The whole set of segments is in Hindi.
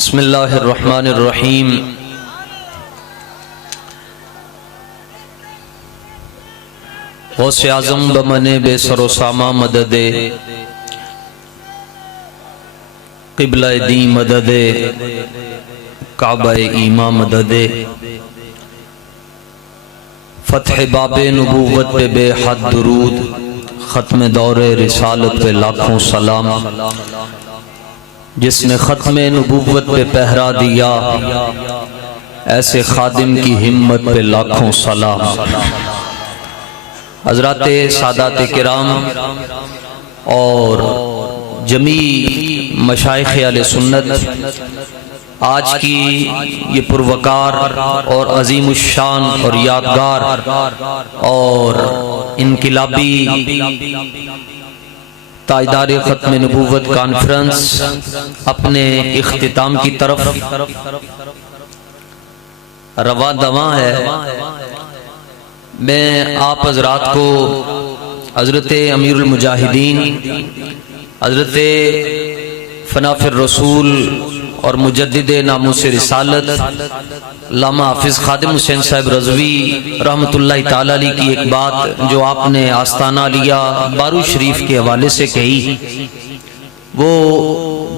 बिस्मिल्लाहिर्रहमानिर्रहीम। गौसे आज़म बमने बेसरो सामा मददे, क़िबला दी मददे, काबा ईमा मददे, फ़त्ह बाबे नबूवत पे बेहद दुरूद, ख़त्म दौरे रिसालत पे लाखों सलाम। जिसने ख़त्म नबूवत पे पहरा दिया, ऐसे खादिम की हिम्मत पे लाखों सलाम। हज़राते सादाते किराम और जमी मशाइख़ अहले सुन्नत आज की ये पुरवकार और अज़ीमुश्शान और यादगार और इनकिलाबी ताजदार ख़त्म नबूवत कॉन्फ्रेंस अपने इख्तिताम की तरफ रवा दवा है। मैं आप हज़रात को हज़रत अमीरुल मुजाहिदीन, हज़रत फ़नाफ़िर रसूल और मुजद्दिद नामूस रिसालत अल्लामा हाफिज़ खादिम हुसैन साहब रज़वी रहमतुल्लाहि ताला अलैह की एक बात जो आपने आस्ताना लिया बारू शरीफ के हवाले से कही, वो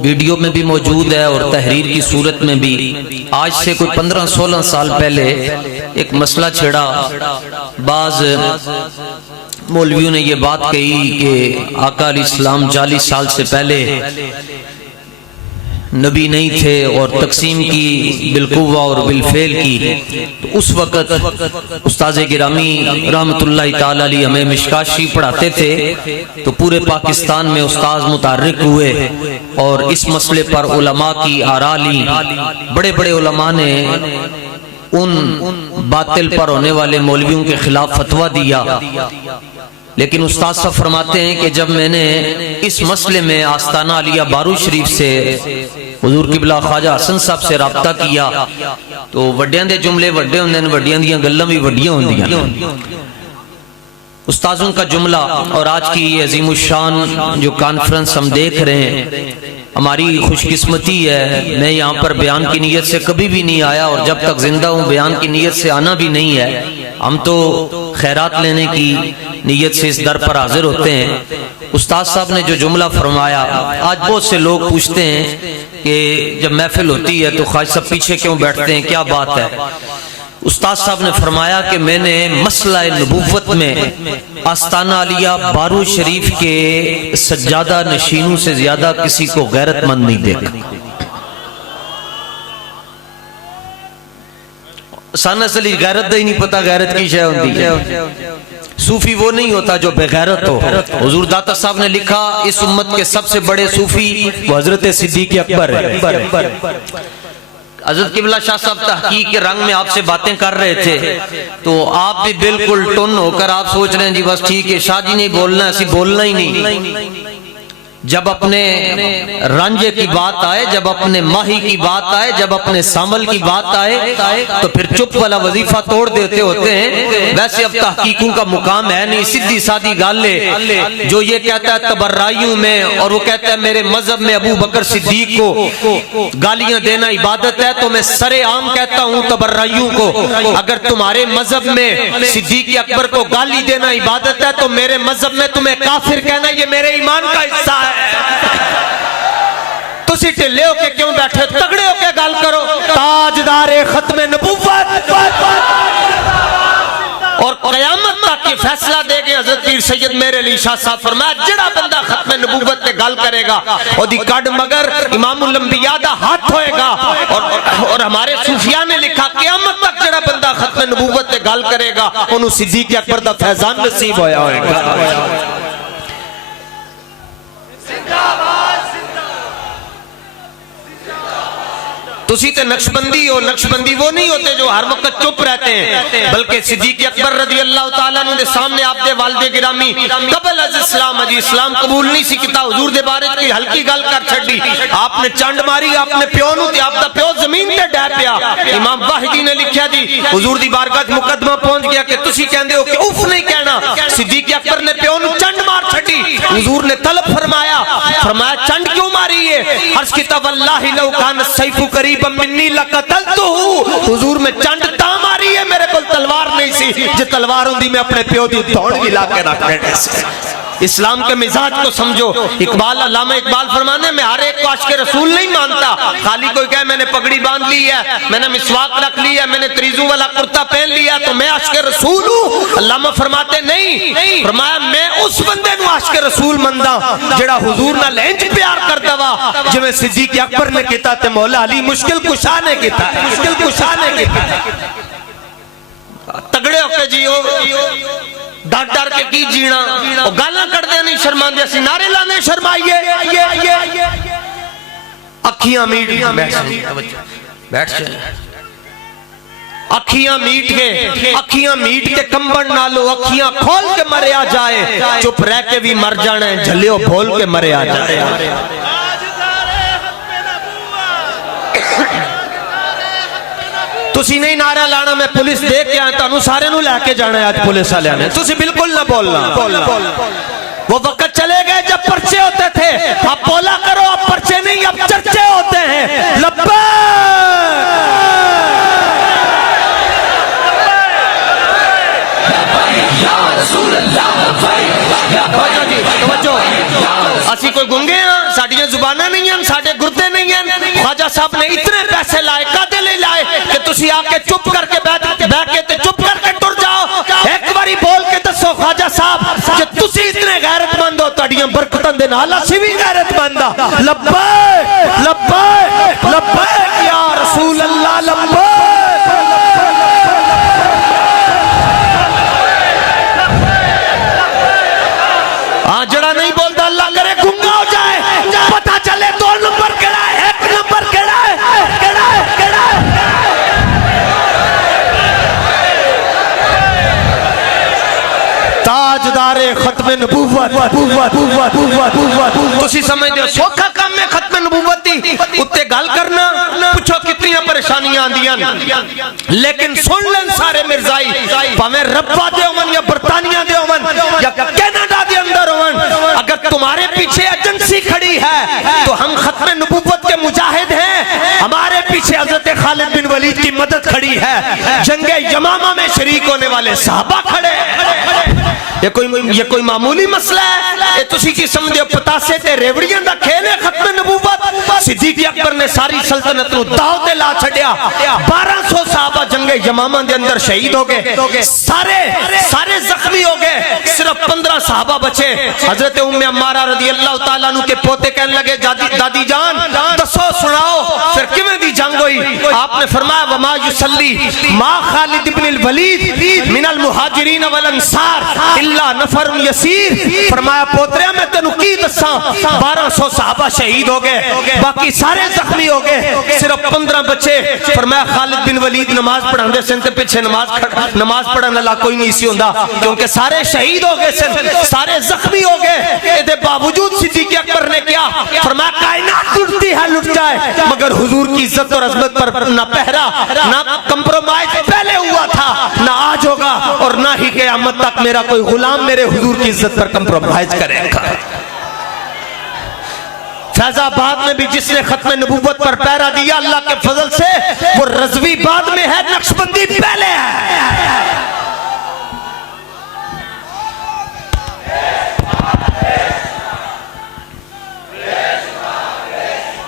वीडियो में भी मौजूद है और तहरीर की सूरत में भी। आज से कोई 15-16 साल पहले एक मसला छेड़ा, बाज मौलवियों ने ये बात कही कि आका अलैहिस्सलाम 40 साल से पहले नबी नहीं थे और तकसीम की बिलकुवा और बिलफेल की। तो उस वक़्त उस्ताद गिरामी रहमतुल्लाहि ताला अलैह हमें मिशकात शरीफ पढ़ाते थे, तो पूरे पाकिस्तान में उस्ताद मुतार्रिक हुए और इस मसले पर उलमा की आरा ली। बड़े बड़े उलमा ने उन बातिल पर होने वाले मौलवियों के खिलाफ फतवा दिया। लेकिन उस्ताद साहब फरमाते हैं कि जब मैंने इस मसले में आस्ताना आलिया बारू शरीफ से हुजूर किबला ख्वाजा हसन साहब से राब्ता किया, तो वड्डियां दे जुमले वड्डे होंदे ने, वड्डियां दियां गल्लां भी वड्डियां होंदियां। उस्तादों का जुमला और आज की ये अजीमुशान जो कॉन्फ्रेंस हम देख रहे हैं, हमारी खुशकिस्मती है। मैं यहाँ पर बयान की नीयत से कभी भी नहीं आया और जब तक जिंदा हूँ बयान की नीयत से आना भी नहीं है। हम तो खैरात लेने की नीयत से इस दर पर हाजिर होते हैं। उस्ताद साहब ने जो जुमला फरमाया, आज बहुत से लोग पूछते हैं कि जब महफिल होती है तो ख्वाजा साहब पीछे क्यों बैठते हैं, क्या बात है। उस्ताद साहब ने फरमाया कि मैंने मसला नबूवत में आस्ताना आलिया बारू शरीफ के सज्जादा नशीनों से ज्यादा किसी को गैरतमंद नहीं देखा। सानसली गैरत ही नहीं पता गैरत की शय होती है। सूफी वो नहीं होता जो बेगैरत हो। हुजूर दाता साहब ने लिखा इस उम्मत के सबसे बड़े सूफी वो हजरत सिद्दीक अकबर है। हज़रत किबला शाह साहब तहकीक के रंग में आपसे बातें कर रहे थे, तो आप भी बिल्कुल टुन होकर आप सोच रहे हैं जी बस ठीक है, शाह जी नहीं बोलना, ऐसी बोलना ही नहीं। जब अपने रंजे की बात आए, जब अपने माही की बात आए, जब अपने सामल की बात आए, तो फिर चुप वाला वजीफा तोड़ देते होते हैं। वैसे अब तहकीकों का मुकाम है नहीं, सीधी सादी गाले जो ये कहता है तबर्राइयों में और वो कहता है मेरे मजहब में अबू बकर सिद्दीक को गालियां देना इबादत है, तो मैं सरे आम कहता हूँ तबर्राइयों को, अगर तुम्हारे मजहब में सिद्दीक अकबर को गाली देना इबादत है तो मेरे मजहब में तुम्हें काफिर कहना ये मेरे ईमान का हिस्सा है। तुसी ढिले होके क्यों बैठे, तगड़े होके गल करो। ताजदारे खत्म नबूवत और क़यामत तक ये फैसला देंगे हज़रत पीर सैयद मेरे अली शाह साहब फरमाया जिहड़ा बंदा खत्म नबूवत पे गल करेगा ओदी कड मगर इमामुल अंबिया दा हाथ होएगा। और हमारे सूफिया ने लिखा क़यामत तक जिहड़ा बंदा खत्म नबूवत पे गल करेगा ओनू सिद्दीक अकबर दा फैजान नसीब होया होएगा। तुसी ते नक्शबंदी हो, नक्शबंदी वो नहीं होते जो हर वक्त चुप रहते हैं, बल्कि सिद्दीक अकबर रज़ी अल्लाह तआला अन्हु दे सामने आप दे वालिद गिरामी कबल अज इस्लाम अजी इस्लाम कबूल नहीं सी कीता, हुजूर दे बारे कोई हल्की गल कर छड्डी, आपने चंड मारी अपने प्यो नू ते आपदा प्यो जमीन ते डै पिया। इमाम वाहिदी ने लिखिया जी हुजूर दी बारगाह च मुकदमा पहुंच गया कि तुसी कहंदे हो कि उफ नहीं कहना, सिद्दीक अकबर ने प्यो नू चंड मार छड्डी हुजूर ने तलब फरमाया, फरमाया चंड क्यों मारी है? अर्ज़ की वल्लाहि लौ कान सैफु करीबम मिन्नी लक़तलतुहु। हुजूर में चंड ता मारी है, मेरे को तलवार नहीं सी, जे तलवार होंदी मैं अपने प्यो दी दौड़ गिला के रख देने से। इस्लाम के मिजाज को समझो। इकबाल, अल्लामा इकबाल फरमाने में हर एक को आशिक़ रसूल नहीं मानता। खाली कोई कहे मैंने पगड़ी बांध ली है, मैंने मिसवाक रख ली है, मैंने त्रिजू वाला कुर्ता पहन लिया तो मैं आशिक़ रसूल हूं। अल्लामा फरमाते नहीं, फरमाया मैं उस बंदे नु आशिक़ रसूल मंदा जेड़ा हुजूर नाल इंज प्यार करदा वा जिवें सिद्दीक़ अकबर ने कीता ते मौला अली मुश्किल कुशा ने कीता, मुश्किल कुशा ने कीता। तगड़े होके जियो, डर डर के की जीना, गाला कटदे नहीं शर्मांदे, असीं नारे लाने शर्माइए। अखियां मीट बैठ जाए, अखियां मीट के कंबन नालो अखियां खोल के मरिया जाए, चुप रह के भी मर जाना है, झलियो बोल के मरिया जाए। तुसी नहीं नारा लाना, मैं पुलिस देख के आया, तुहानू सारे नू लैके जाना है आज पुलिस वाले ने, तुसी बिल्कुल ना बोलना। वो वक्त चले गए जब पर्चे होते थे, अब बोला करो, अब पर्चे नहीं अब चर्चे होते हैं। लब्बैक या रसूल अल्लाह, असी कोई गुंगे हाँ, साडियां जुबाना नहीं हैं, साडे गुर्दे नहीं हैं। ख्वाजा साहब ने इतने पैसे लाए, कादे ले लाए कि तुसी आके चुप करके बैठ के ते चुप करके टुर जाओ। एक बारी बोल के दसो ख्वाजा साहब कि तुसी इतने गैरतमंद हो, तुहाडियां बरकतां दे नाल असी भी गैरतमंद आ। लब्बैक लब्बैक लब्बैक या रसूल अल्लाह, लब्बैक। हाँ, जड़ा नहीं बोलता अल्लाह करे गुंगा हो जाए, पता चले 2 नंबर केड़ा है, 1 नंबर केड़ा है, केड़ा है, केड़ा है। ताजदारे खत्मे नबूवत, तुसी समझदे हो सौखा काम है खत्मे नबूवत दी उत्ते गल करना? पूछो कितनी परेशानियां आंदियां, लेकिन सुन लें सारे मिर्जाई, भावें रब्बा दे होवन या बरतानिया दे होवन या कनाडा दे अंदर होवन, अगर तुम्हारे पीछे एजेंसी खड़ी है तो हम खत्मे नबूवत के मुजाहिद हैं। हमारे पीछे हजरत खालिद बिन वलीद की मदद खड़ी है, जंगे यमामा में शरीक होने वाले सहाबा खड़े। ये कोई मामूली मसला है? ये तुसी की समझदे हो पतासे ते रेवड़ियां दा खेल है? खत्मे नबूवत सिद्दीक़ अकबर ने सारी सल्तनत को दाव ते ला छड़िया। 1200 सहाबा जंगे यमामा दे अंदर शहीद हो गए, सारे जख्मी हो गए, सिर्फ 15 सहाबा बचे। हजरत उम्मे अम्मारा रज़ी अल्लाह तआला अन्हु के पोते कहने लगे दादी जान दसो सुनाओ फिर किवें दी जंग हुई? आपने फरमाया वमा युसल्ली मा खालिद इब्न वलीद मिनल मुहाजिरीन वल अंसार इल्ला नफरुन यसीर। फरमाया पोतरिया मैं तेनू की दसां, 1200 सहाबा शहीद हो गए, बाकी सारे जख्मी हो गए, सिर्फ 15 बचे। फरमाया खालिद बिन वलीद नमाज पढ़ांदे सन ते पीछे नमाज पढ़न वाला कोई नहीं सी हुंदा, क्योंकि सारे शहीद हो गए सन, सारे जख्मी हो गए। इहदे बावजूद सिद्दीक़ अकबर ने क्या फरमाया? कायनात टूटती है लुट जाए, मगर हुजूर की इज्जत और अजमत पर ना पहरा ना कंप्रोमाइज पहले हुआ था, ना आज होगा, और ना ही क़यामत तक मेरा कोई गुलाम मेरे हुजूर की इज्जत पर कंप्रोमाइज करेगा। फैजाबाद में भी जिसने खत्म नबूवत पर पहरा दिया अल्लाह के फजल से, वो रज़वी बाद में है, नक्शबंदी पहले है।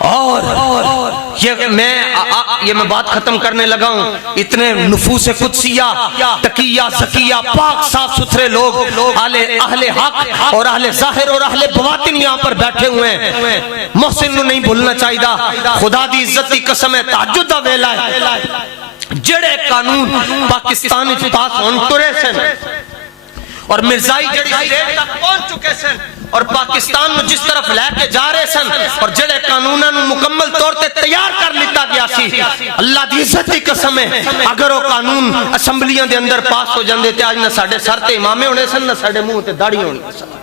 और ये मैं बात खत्म करने लगा हूँ। इतने नुफूस कुदसिया, तकिया, ज़किया, पाक साफ सुथरे लोग, अहले हक और अहले ज़ाहिर और अहले बवातिन यहाँ पर बैठे हुए हैं। मोहसिन नहीं भूलना चाहिए, खुदा दी इज्जत की कसम है, तहज्जुद दा वेला है, जेड़े कानून पाकिस्तान पास होन तुरे सन और मिर्जाई जड़ी स्टेट तक पहुंच चुके सन और पाकिस्तान में जिस तरफ लेके जा रहे सन और जेड़े कानूनां नु मुकम्मल तौर ते तैयार कर लिता गया सी, अल्लाह दी इज्जत की कसम है, अगर वो कानून असैम्बलियां दे अंदर पास हो जांदे ते आज ना साडे सर ते इमामे होने सन, ना साडे मुंह ते दाढ़ी होनी सन।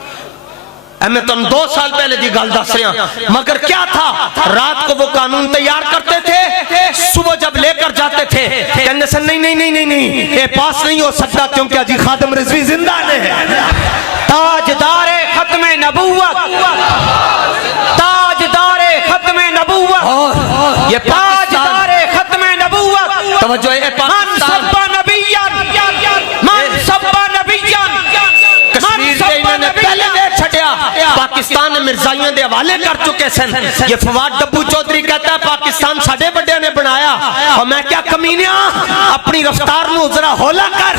मैं तुम 2 साल पहले की गल दस रहा, मगर क्या था, रात को वो कानून तैयार करते थे, सुबह जब लेकर जाते थे कहने से नहीं ये पास नहीं हो सकता, क्योंकि अजी खादिम रिजवी जिंदा ने ताजदारे खत्मे नबूवत, ताजदारे खत्मे नबूवत, ये ताजदारे खत्मे नबूवत। तवज्जो है मन सब्बा नबिय्यन, मन सब्बा नबिय्यन, कश्मीर से इन्होंने पहले देख छटिया, पाकिस्तान ने मिर्जाइयों के हवाले कर चुके सन। ये फवाद डब्बू चौधरी कहता है पाकिस्तान साडे बड़े ने बनाया, और मैं क्या कमीनिया अपनी रफ्तार नू जरा होला कर।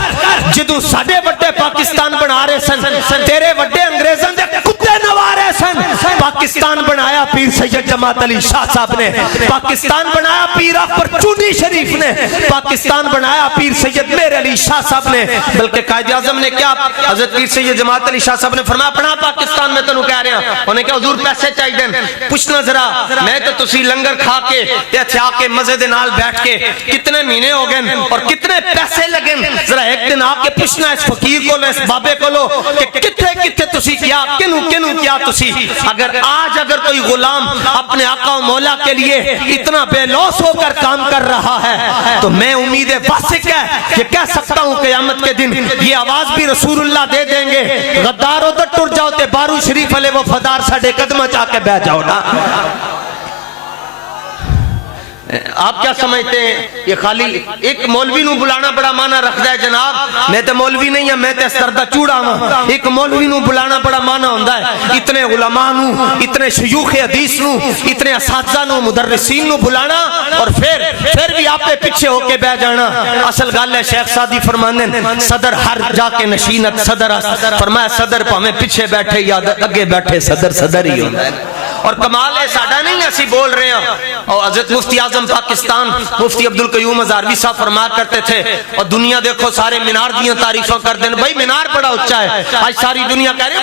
जदों साडे बड़े पाकिस्तान बना रहे सन, तेरे बड़े अंग्रेजों दे कुत्ते नवा रहे सन। पाकिस्तान बनाया पीर सैयद जमात अली शाह साहब ने, पाकिस्तान बनाया पीर अकबर चूनी शरीफ ने, पाकिस्तान बनाया पीर सैयद मेर अली शाह साहब ने। बल्कि कायद आजम ने क्या, हजरत पीर सैयद जमात अली शाह साहब ने फरमाया अपना पाकिस्तान में तेनू कह रहे हैं, उन्हें क्या हुजूर पैसे चाहिए, पुछना जरा मैं तो तुसी लंगर खा के इत्थे आके मजे दे नाल बैठ के कितने महीने हो गए और कितने पैसे लगे, जरा एक दिन आके पूछना इस फकीर को, इस बाबे को कि किथे किथे तुसी क्या किनू किनू क्या तुसी। अगर आज अगर कोई गुलाम अपने आका मौला के लिए इतना बेलौस होकर काम कर रहा है, तो मैं उम्मीद वासिक है ये कह सकता हूं क़यामत के दिन ये आवाज भी रसूलुल्लाह दे देंगे, गद्दार उधर टुर जाओ ते बारू शरीफ वाले वफादार साडे कदम चाके बैठ जाओ ना। आप क्या समझते हैं ये खाली एक मौलवी नू बुलाना बड़ा माना रखता है जनाब? मैं तो मौलवी नहीं है, मैं तो सरदा चूड़ा हाँ। एक मौलवी नू बुलाना बड़ा माना होता है, इतने उलमा नू, इतने शयूख हदीस नू, इतने असातिज़ा नू, मुदर्रिसीन नू बुलाना और फिर भी आप पे पीछे होके बैठ जाना। असल गल है शेख सादी फरमाने सदर हर जाके नशीनत सदर, फरमाया सदर भावें पीछे बैठे या अगे बैठे सदर सदर ही होता है। और कमाल है साडा नहीं असी बोल रहे हैं, और हजरत मुफ्ती आजम पाकिस्तान मुफ्ती अब्दुल कयूम हजारवी साहब फरमाया करते थे, और दुनिया देखो सारे मीनार दी तारीफा कर दें, भाई मीनार बड़ा ऊंचा है, आज सारी दुनिया कह रही है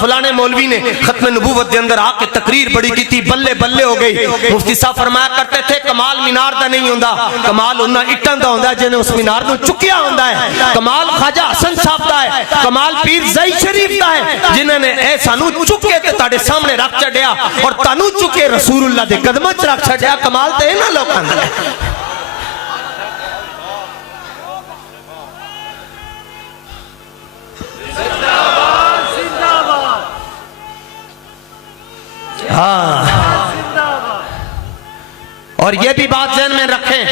फलाने मौलवी ने खत्म नबूवत के अंदर आके तकरीर बड़ी की थी, बल्ले बल्ले हो गई। मुफ्ती साहब फरमाया करते थे कमाल मीनार का नहीं होता, कमाल उन्हें इटन का होता है जिन्हें उस मीनार को चुकिया होता है, कमाल ख्वाजा हसन साहब का है, कमाल पीर ज़ई शरीफ का है जिन्होंने ए सानू चुके ते ताड़े सामने रख छड़िया और तानू चुके रसूलुल्लाह दे कदमां च रख छड़िया। कमाल तो है ना लोकां दा। हाँ, और ये भी बात ज़हन में रखें,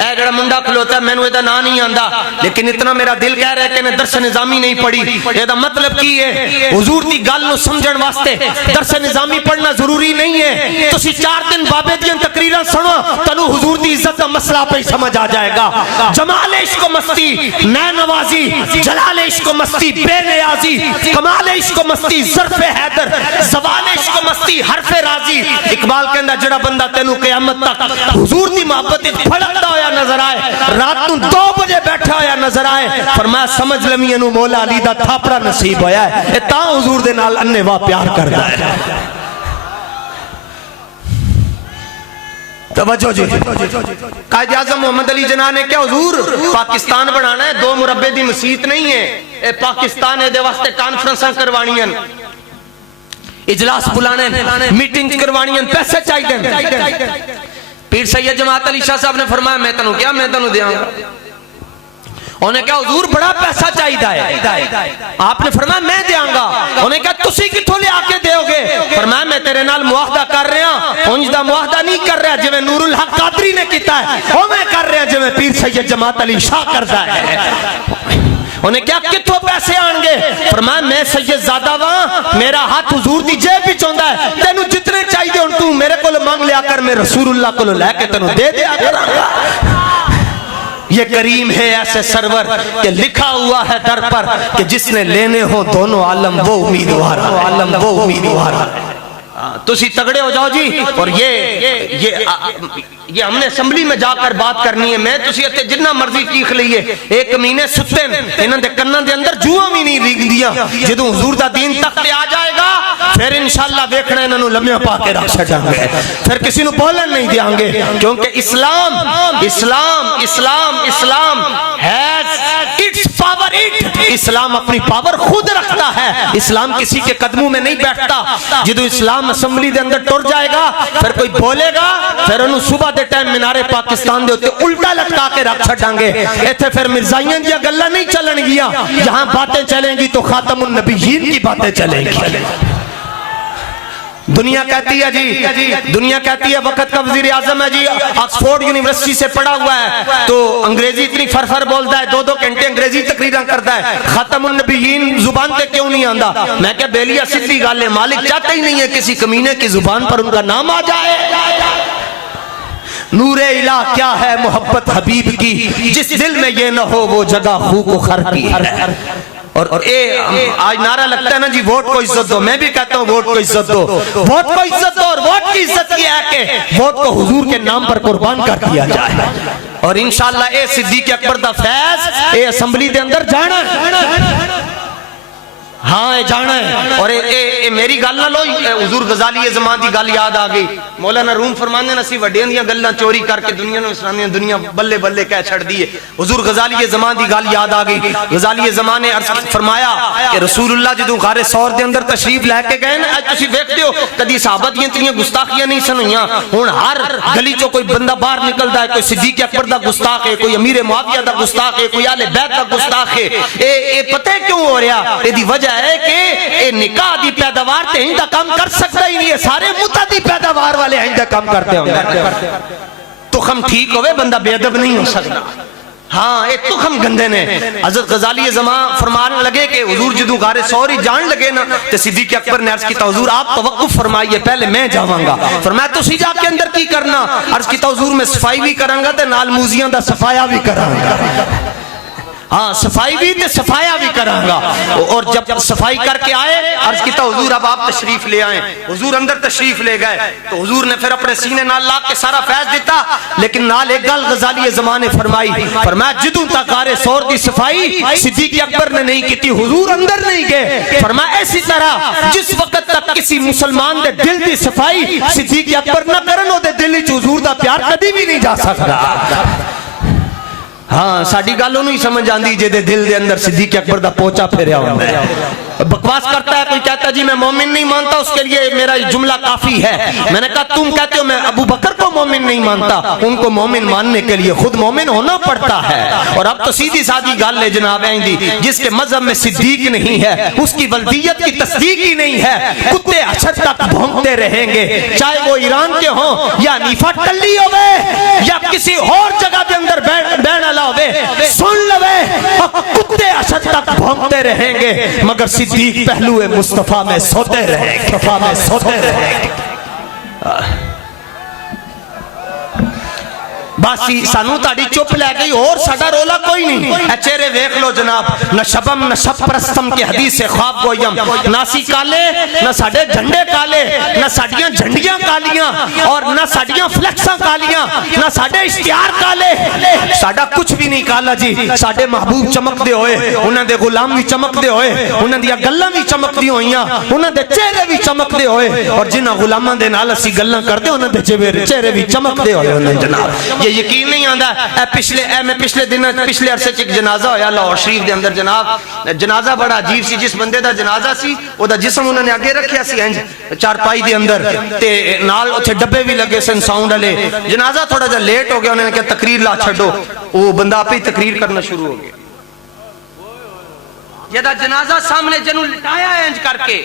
ए जड़ा मुंडा खलोता है मैनू एदा ना नहीं आंदा, लेकिन इतना मेरा दिल कह रहा है कि मैं दरस निजामी नहीं पढ़ी। एदा मतलब की है हुजूर दी गल नू समझण वास्ते दरस निजामी पढ़ना जरूरी नहीं है। तुसी 4 दिन बाबे दी तकरीरां सुनो, तनु हुजूर दी इज्जत दा मसला पे समझ आ जाएगा। जमाल इश्क मस्ती नैनवाजी, जलाल इश्क मस्ती बेनियाजी, कमाल इश्क मस्ती ज़र्फ़े हैदर, ज़वाल इश्क मस्ती हरफ़े राजी। इकबाल कहंदा जड़ा बंदा तेनू क़यामत तक हुजूर दी मोहब्बत फड़कदा होया नजर आए, रात नू 2 बजे बैठा होया नजर आए, फरमाया समझ लमी इनू मौला अली दा थापड़ा नसीब होया है, ए तां हुजूर दे नाल अन्नेवा प्यार करदा है। तवज्जो जी, कायद आज़म मोहम्मद अली जिन्ना ने क्या हुजूर पाकिस्तान बनाना है, 2 मुरब्बे दी मसीत नहीं है, ए पाकिस्तान ए दे वास्ते कॉन्फ्रेंसां करवाणियां, इजलास बुलाने, मीटिंग करवाणियां, पैसे चाहिए। पीर सैयद जमात अली शाह साहब ने फरमाया मैं तेनू क्या मैं तेनू देंगा, उन्हें क्या हुजूर बड़ा पैसा चाहिए है, आपने फरमाया मैं देंगा, उन्हें क्या तुसी किथों ले आके दोगे, फरमाया मैं तेरे नाल मुआहदा कर रहा, उंज दा मुआहदा नहीं कर रहा जिवें नूरुल हक कादरी ने कीता है, ओ मैं कर रहा जिवें पीर सैयद जमात अली शाह करदा है। उन्हें क्या किथों पैसे आएंगे, फरमाया मैं सैयद ज़ादा वां, मेरा हाथ हुजूर दी जेब विच होंदा है, तेनू जितने चाहिए हुण तू मेरे कोल मांग लिया कर, मैं रसूलुल्लाह कोल लेके तेनू दे दिया करांगा। ये करीम है ऐसे सरवर कि लिखा हुआ है दर पर कि जिसने लेने हो दोनों आलम वो उम्मीदवार, आलम वो उम्मीदवार। तुसी तगड़े हो जाओ जी। और ये हमने असेंबली में जाकर बात करनी है, मैं तुसी इत्थे जिन्ना मर्जी चीख लईए, 1 महीने सुते इन्हां दे कन्नां दे अंदर जूआं भी नहीं रींगदियां, जदों हुजूर दा दीन तक पे आ जाएगा फिर इंशाअल्लाह वेखना इन्हां नूं लम्मियां पा के रख छड्डांगे, फिर किसी नूं बोलन नहीं देंगे, क्योंकि इस्लाम इस्लाम इस्लाम इस्लाम हैज इट्स पावर, इस्लाम अपनी पावर खुद रखता है, इस्लाम किसी के कदमों में नहीं बैठता। जो इस्लाम असम्बली के अंदर टुर जाएगा फिर कोई बोलेगा फिर उन्होंने सुबह के टाइम मीनारे पाकिस्तान के उत्ते उल्टा लटका के रख छड़ांगे। इत्थे फिर मिर्जाइयां दी गल्लां नहीं चलणगियां, जहां बातें चलेंगी तो खातमुन नबीयीन की बातें चलेंगी। दुनिया कहती है जी, दुनिया कहती है वक्त का वजीर आजम है जी, ऑक्सफोर्ड यूनिवर्सिटी से पढ़ा हुआ है तो अंग्रेजी इतनी फरफर बोलता है, 2-2 घंटे अंग्रेजी तकरीरें करता है, खातमुन नबीयीन जुबान पे क्यों नहीं आंदा? मैं क्या बेलिया सीधी गल है, मालिक चाहता ही नहीं है किसी कमीने की जुबान पर उनका नाम आ जाए। नूरे इला क्या है मोहब्बत हबीब की, जिस दिल में ये न हो वो जगह खू को खर की है। और ए आज नारा लगता है ना जी, वोट को इज्जत दो। मैं भी कहता हूँ वोट को इज्जत दो, वोट को इज्जत दो। और वोट की इज्जत ये है कि वोट को हुजूर के नाम पर कुर्बान कर दिया जाए। और इंशाअल्लाह ए सिद्दीक अकबर दा फैज ए असम्बली के अंदर जाना, हाँ जाना है। और ए मेरी गल ना लो, हुजूर गजाली ज़मान की गल याद आ गई। मौलाना रूम फरमाने न असीं वड्डियां दियां गल्लां चोरी करके दुनिया नूं सुनाने, दुनिया बल्ले बल्ले कह छड़दी है। हुजूर गजाली ज़मान की गल याद आ गई। गजाली ज़मान ने अर्ज फरमाया कि रसूलुल्लाह जदों गारे सौर दे अंदर तशरीफ लैके गए ना, अज तुसीं वेखदे हो कदी सहाबा दियां इतनियां गुस्ताखियां नहीं सन होईयां। हुण हर गली चों कोई बंदा बाहर निकलदा है, कोई सिद्दीक अकबर दा गुस्ताख है, कोई अमीर मुआविया दा गुस्ताख है, कोई आले बैत दा गुस्ताख है। ए पता है क्यों हो रहा? एदी वजह है कि ए निकाह दी पैदावार ते इंदा काम कर सकता ही नहीं है, सारे मुता दी पैदावार वाले इंदा काम करते होंगे। तुखम ठीक होवे बंदा बेअदब नहीं हो सकता। हाँ ये तुखम गंदे ने। हजरत गजाली ज़मान फरमान लगे कि हुजूर जदों गारे सौर ही जान लगे ना ते सिद्दीक अकबर ने अर्ज किया हुजूर आप तवक्कुफ फरमाइए, पहले मैं जावांगा। फरमाया तुसीं जाके अंदर की करना? अर्ज किया हुजूर मैं सफाई भी करांगा ते नाल मूजियां दा सफाया भी करांगा। हाँ सफाई भी ते सफाया भी करांगा। और जब सफाई करके आए अर्ज किया हुजूर अब आप तशरीफ ले आए। हुजूर अंदर तशरीफ ले गए तो हुजूर ने फिर अपने सीने नाल ला के सारा फैज दिता, लेकिन नाल एक गल गजाली ज़मान ने फरमाई, फरमाया जदों तक गारे सौर दी सफाई सिद्दीक अकबर ने नहीं की हुजूर अंदर नहीं गए। फरमाया इसी तरह जिस वक्त तक किसी मुसलमान दे दिल दी सफाई सिद्दीक अकबर न करन ओदे दिल विच हुजूर दा प्यार कदी भी नहीं जा सकता। हाँ साड़ी गल नहीं समझ आती जेदे दिल के अंदर सिद्दीक अकबर दा पोचा फेरिया होता है। बकवास करता है कोई कहता जी मैं मोमिन नहीं मानता, उसके लिए मेरा जुमला काफी है। मैंने कहा तुम कहते हो मैं अबू बकर को मोमिन नहीं मानता, उनको मोमिन मानने के लिए खुद मोमिन होना पड़ता है। और अब तो सीधी सादी गल है जनाब आइंदी, जिसके मजहब में सिद्दीक नहीं है उसकी वल्दियत की तस्दीक ही नहीं है। कुत्ते अशर तक भौंकते रहेंगे, चाहे वो ईरान के हों या नीफा टल्ली होवे या किसी और जगह के अंदर बैठा होवे, सुन लवे कुत्ते अशर तक भौंकते रहेंगे मगर सिद्दीक पहलू मुस्तफा में सोते रहेंगे, मुस्तफा में सोते रहेंगे। बस सानू ताड़ी चुप लै गई और साडा रोला कोई नहीं। चेहरे वेख लो जनाब, न शबम न शप्रस्तम की हदीस से ख्वाब गोयम, नासी काले न साडे झंडे काले, न साडियां झंडियां कालियां और न साडियां फ्लैक्सां कालियां, न साडे इश्तिहार काले, साडा कुछ भी नहीं काला जी। साडे महबूब चमकदे होए, उन्हां दे गुलाम भी चमकदे होए, उन्हां दी गल्लां भी चमकदी होईयां, उन्हां दे चेहरे भी चमकदे होए और जिन्हां गुलामां दे नाल असीं गल्लां करदे उन्हां दे चेहरे भी चमकदे होए। जनाब ये यकीन नहीं आता। मैं पिछले दिन पिछले अरसे च एक जनाजा होया लाहौर शरीफ के अंदर। जनाब जनाजा बड़ा अजीब सी, जिस बंदे का जनाजा सी ओदा जिस्म उन्होंने अगे रखा सी इंज चारपाई के अंदर ते नाल उत्थे डब्बे भी लगे सन साउंड वाले। जनाजा थोड़ा जा लेट हो गया, उन्होंने कहा तकरीर ला छड्डो, वो बंदा आप ही तकरीर करना शुरू हो गया। जदा जनाजा सामने जनू लिटाया इंज करके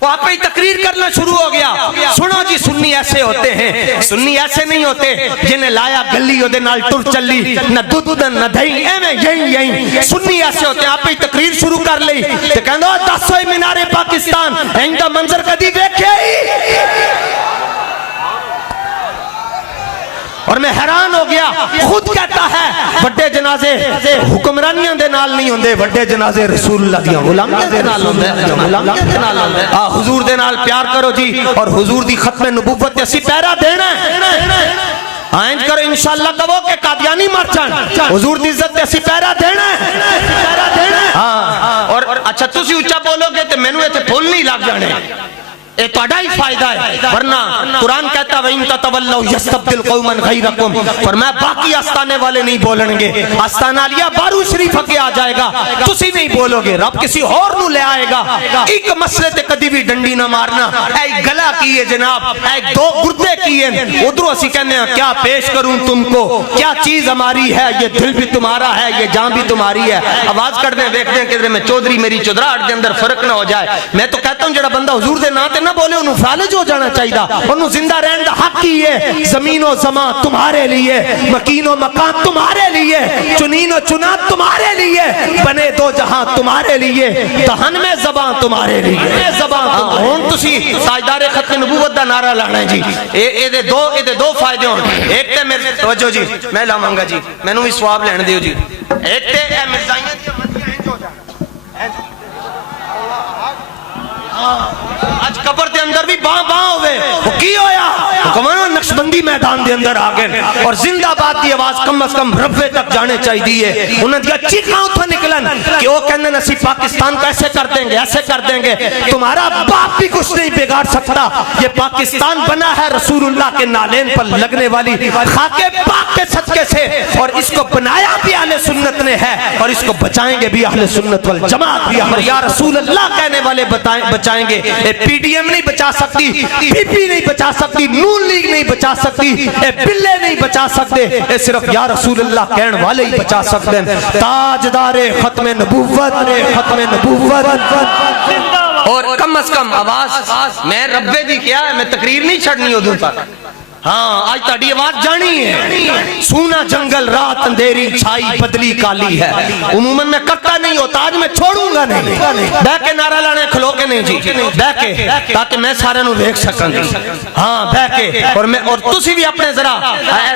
वो आप ही तकरीर करना शुरू हो गया। सुनो जी सुन्नी ऐसे होते हैं, सुन्नी ऐसे नहीं होते जिन्हें लाया गली ओदे नाल टुर चली, न दूध न दही एवें यही सुन्नी ऐसे होते हैं। आप ही तकरीर शुरू कर ली ते कहंदो दसो मीनारे पाकिस्तान इंदा मंजर कदी देखे ही। और मैं हैरान हो गया, खुद कहता है बड़े जनाजे हुक्मरानियां दे नाल नहीं होंदे, बड़े जनाजे रसूलुल्लाह दी गुलामियां दे नाल होंदे, गुलामियां दे नाल होंदे। हुजूर दे नाल प्यार करो जी और हुजूर दी खत्मे नबुव्वत ते असीं पहरा देना है। इंज करो इंशाअल्लाह कहो कि कादियानी मर जान, हुजूर दी इज्जत ते असीं पहरा देना है, पहरा देना है। हां और अच्छा तुसीं उच्चा बोलोगे ते मैनू इत्थे फुल नहीं लग जाने। ये तोड़ा ही फायदा है, वरना कुरान कहता है इन ततवल्लौ यस्तब्दिल कौमन गैरकुम, फरमाया बाकी आस्ताने वाले नहीं बोलेंगे, आस्ताना लिया बारू शरीफ अगे आ जाएगा, तुसी नहीं बोलोगे, रब किसी और नु ले आएगा। एक मसले ते कदी भी डंडी ना मारना, ऐ गला की है जनाब, ऐ दो गुर्दे की है, उधरों असी कहने हैं क्या पेश करूं तुमको, क्या चीज हमारी है, ये दिल भी तुम्हारा है, ये जान भी तुम्हारी है। आवाज कर दें, देखते हैं किधर में चौधरी मेरी चौधराहट के अंदर फर्क ना हो जाए। मैं तो कहता हूं जड़ा बंदा हुजूर दे नां ते ना बोले उन्होंने फालिज हो जाना चाहिए, उन्होंने जिंदा रहने का हक ही है। जमीनो जमा तुम्हारे लिए, मकीनो मकान तुम्हारे लिए, चुनीनो चुना तुम्हारे लिए, बने दो जहां तुम्हारे लिए, दहन में जबान तुम्हारे लिए, जबान हुन तुसी ताजदारे खत्म नबूवत दा नारा लाना है जी। ए दो फायदे होण, एक ते मेरे तवज्जो जी मैं लावांगा जी, मैनू भी सवाब लेने दियो जी। एक ते ए मिर्जाइयां दी अमल इंज हो जाए, आज कबर के अंदर भी बां बां होवे, वो की होया कमानो नक्शबंदी मैदान के अंदर आ गए और जिंदाबाद की आवाज कम से कम रब्बे तक जाने चाहिए। उन्हें दिया चीखा उठा निकलन कि वो कहने नसी पाकिस्तान को ऐसे कर देंगे, ऐसे कर देंगे, तुम्हारा बाप भी कुछ नहीं बिगाड़ सकता। ये पाकिस्तान बना है रसूलुल्लाह के नालेन पर लगने वाली खाके पाक के सदके से, और इसको बनाया भी अहले सुन्नत ने है और इसको बचाएंगे भी अहले सुन्नत वल जमात भी। और या रसूलुल्लाह कहने वाले बचाएंगे, पीडीएम नहीं बचा सकती, पीपी नहीं बचा सकती, नून लीग नहीं बचा सकती, बिल्ले नहीं बचा सकते, ये सिर्फ या रसूलुल्लाह कहने वाले ही बचा सकते हैं। ताजदारे खत्मे नबूवत, खत्मे नबूवत। और कम से कम आवाज मैं रब्बे दी क्या है, मैं तकरीर नहीं छड़नी उदों तक। हाँ आज ताड़ी आवाज जानी है। सूना जंगल रात अंधेरी छाई बदली काली है, उमूमन मैं करता नहीं होता, आज मैं छोड़ूंगा नहीं। बह के नारा लाने खलो के नहीं जी, बह के, ताकि मैं सारे नु देख सकां। हाँ बह के, और मैं और तुसी भी अपने जरा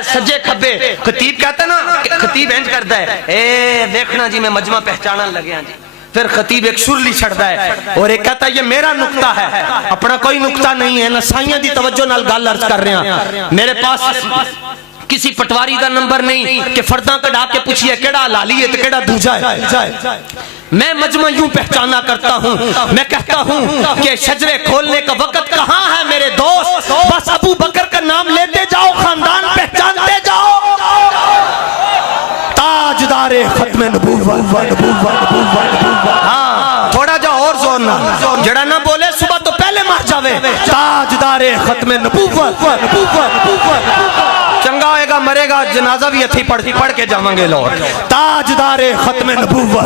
सज्जे खब्बे, खतीब कहता ना, खतीब इंज करता है, ए देखना जी मैं मजमा पहचानन लगे जी, फिर खतीब एक सुरली छड़ता है और एक कहता है ये मेरा नुक्ता है, अपना कोई नुक्ता नहीं है। नसाइयां दी तवज्जो नाल गल अर्ज कर रहे हैं, मेरे पास किसी पटवारी का नंबर नहीं कि फर्दा कढ़ा के पूछिए केड़ा हलाली है तो केड़ा दूजा है। मैं मजमा यूं पहचाना करता हूं, मैं कहता हूं कि शजरे खोलने का वक्त कहां है मेरे दोस्त, बस अबू बकर का नाम लेते जाओ, खानदान पहचानते जाओ। ताजदारे खत्मे नबूवत, हाँ थोड़ा जा और जोर ना, जड़ा ना बोले सुबह तो पहले मर जावे। ताजदारे खत्मे नबूवत, चंगा होएगा मरेगा जनाजा भी अच्छी पढ़ के जावांगे लोग। ताजदारे खत्मे नबूवत,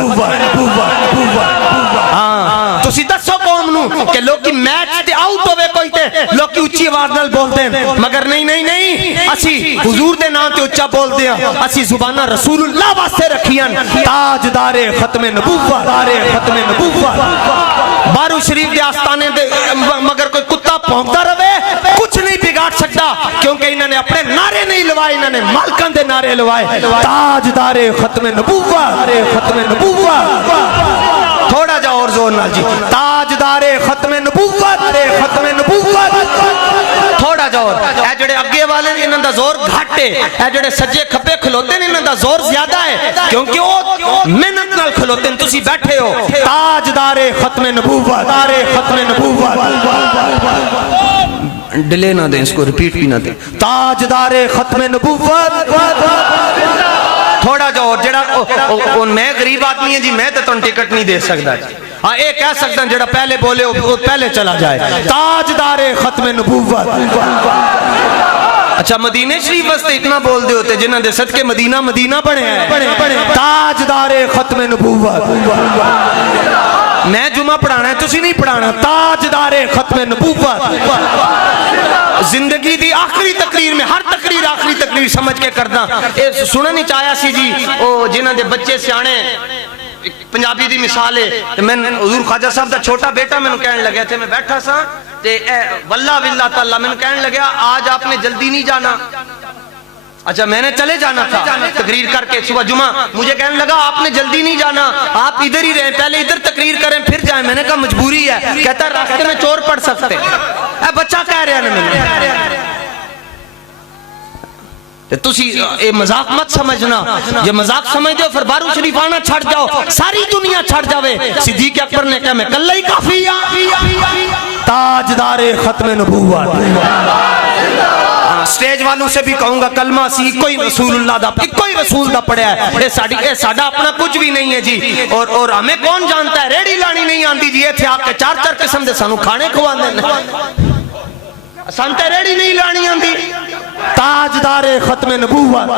हाँ तुसी दसो कौम नू कि लोकी मैच ते आउट होवे कोई ते लोकी उच्ची आवाज नाल बोलदे हैं, मगर नहीं नहीं नहीं, असी हुजूर दे नाम ते उच्चा बोलदे हां, असी जुबाना रसूलुल्लाह वास्ते रखियां। ताजदारे खत्मे नबूवत, खत्मे नबूवत। बारू शरीफ दे आस्ताने दे मगर कोई कुत्ता भौंकदा रहे कुछ नहीं बिगाड़ सकता, क्योंकि इन्होंने अपने नारे नहीं लवाए, इन्होंने मालकन दे नारे लवाए। ताजदारे खत्मे नबूवत, खत्मे नबूवत। थोड़ा जा और जोर नाल जी, ताजदारे खत्मे नबूवत, खत्मे नबूवत। थोड़ा जा और, ए जेड़े अगे वाले ने इन्हां दा जोर घट है, ए जेड़े सज्जे खब्बे खलोते ने इन्हां दा जोर ज्यादा है, क्योंकि वो मेहनत नाल खलोते हैं, तुसी बैठे हो। ताजदारे खत्मे नबूवत, खत्मे नबूवत। डिले ना दें, इसको रिपीट भी ना दें। ताजदारे खत्मे नबूवत। थोड़ा जा और, जेड़ा मैं गरीब आदमी है जी, मैं तो तुम टिकट नहीं दे सकता। हाँ ये कह सकता जेड़ा पहले बोले वो पहले चला जाए। ताजदारे खत्मे नबूवत। अच्छा मदीने शरीफ वास्ते इतना बोल दे होते जिन्हां दे सदके मदीना मदीना बने हैं। ताजदारे खत्मे नबूवत। मैं जुमा पढ़ाना है, तुसी नहीं पढ़ाना। ताजदारे खत्मे नबूवत। जिंदगी दी आखिरी तकरीर में, हर तकरीर आखिरी तकरीर समझ के करना। ये सुनने नहीं चाया सी जी, ओ जिन्हां दे बच्चे सियाणे, पंजाबी दी मिसाल है। मैं हुजूर ख्वाजा साहब दा छोटा बेटा मैनू कहने लगे थे, मैं बैठा सा ते वल्ला बिल्ला ताला मैनू कहने लगे आज आपने जल्दी नहीं जाना। अच्छा मैंने चले जाना था तकरीर करके सुबह जुमा, मुझे कहने लगा आपने जल्दी नहीं जाना, आप इधर ही रहे, पहले इधर तकरीर करें फिर जाएं। मैंने कहा मजबूरी है। कहता रास्ते में चोर पड़ सकते। बच्चा कह रहा है मैंने, तुसी ये मजाक मत समझना, ये मजाक समझ दो फिर बारू शरीफ आना छड़ जाओ, सारी दुनिया छड़ जावे। सिद्दीक अकबर ने कहा मैं कल्ला ही काफी। ताजदारे खत्म नबूवत। स्टेज वालों से भी कहूंगा कलमा सी कोई रसूलुल्लाह दा कोई रसूल दा पढ़िया है, ये साडा अपना कुछ भी नहीं है जी। और हमें कौन जानता है, रेड़ी लानी नहीं आती जी, इत्थे आके चार चार किस्म दे सानू खाने खवांदे, संते रेड़ी नहीं लानी आती। ताजदारे खत्म नबूवत,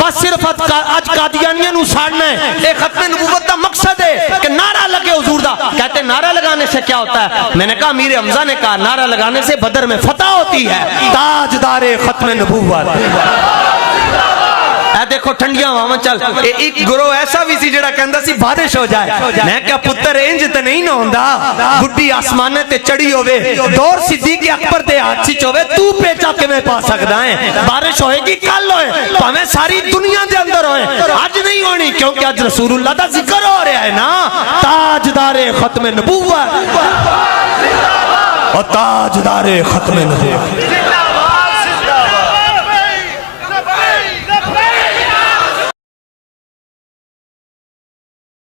बस सिर्फ अज कादियानियां नू साड़ना है, ये खत्म नबूवत का मकसद है कि नारा लगे हुजूर दा। कहते नारा लगाने से क्या होता है, मैंने कहा मीर हमजा ने कहा नारा लगाने से बदर में फतह होती है। ताजदारे खत्म नबूवत। देखो ठंडिया हवावां चल, एक गुरु ऐसा भी सी जेड़ा कहंदा सी बारिश हो जाए, मैं क्या पुत्र इंज ते नहीं ना होंदा, गुड्डी आसमाने ते चढ़ी होवे, दौर सिद्दीक अकबर दे हाथ च होवे, तू पेचा किवें पा सकदा है। बारिश होएगी कल होए, भावें सारी दुनिया दे अंदर होए, आज नहीं होनी, क्योंकि आज रसूलुल्लाह दा जिक्र हो रहा है ना। ताजदारे खत्म नबूवत और ताजदारे खत्म नबूवत।